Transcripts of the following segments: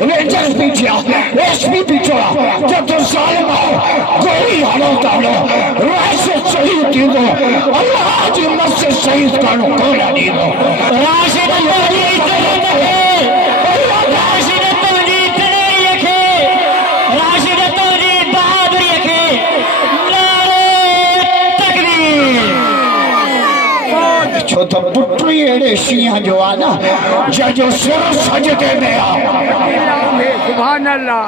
rangers पीछे SP पीछे जब तो जालिम गोली हालो तालो राशिद शहीद थी दो अल्लाह जी मस्जिद शहीद कानो कोना दी दो राशिद जी शहीद है राशिद जी तेरी रखे राशिद जी बहादुर रखे नारे तकबीर छो तो पुत्री एड़े शिया जो आना जो सिर सजदे में आ सुभान अल्लाह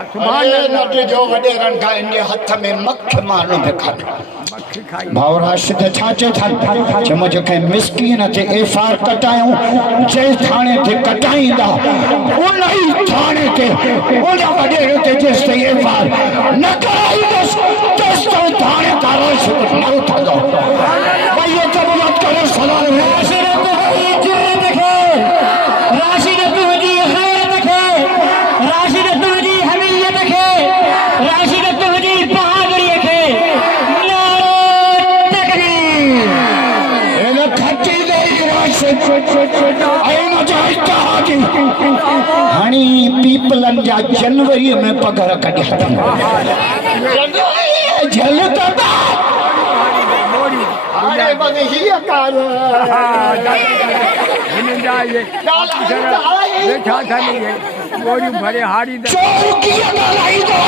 नटे जो वडे रन का इन हाथ में मख मानो पे खा भाव राशिद छाचे था जम जो के मिस्कीन थे एफआर कटायूं जे थाने थे कटाईंदा उन ही थाने थे उन वडे ते जेस ते एफआर न कराईंदस तेस तो थाने का राशिद न उठा दो भाई ये जब बात करे सलाम राशिद तो जी देखे राशिद तो जी खैर देखे राशिद तो जी हमीयत देखे राशिद तो जी बहादुरी देखे हणी पीपलन जा जनवरी में पगार कढिया झलकता अरे बने ही कार देखा था नहीं है गोरी भरे हारी चौकी गालाई दो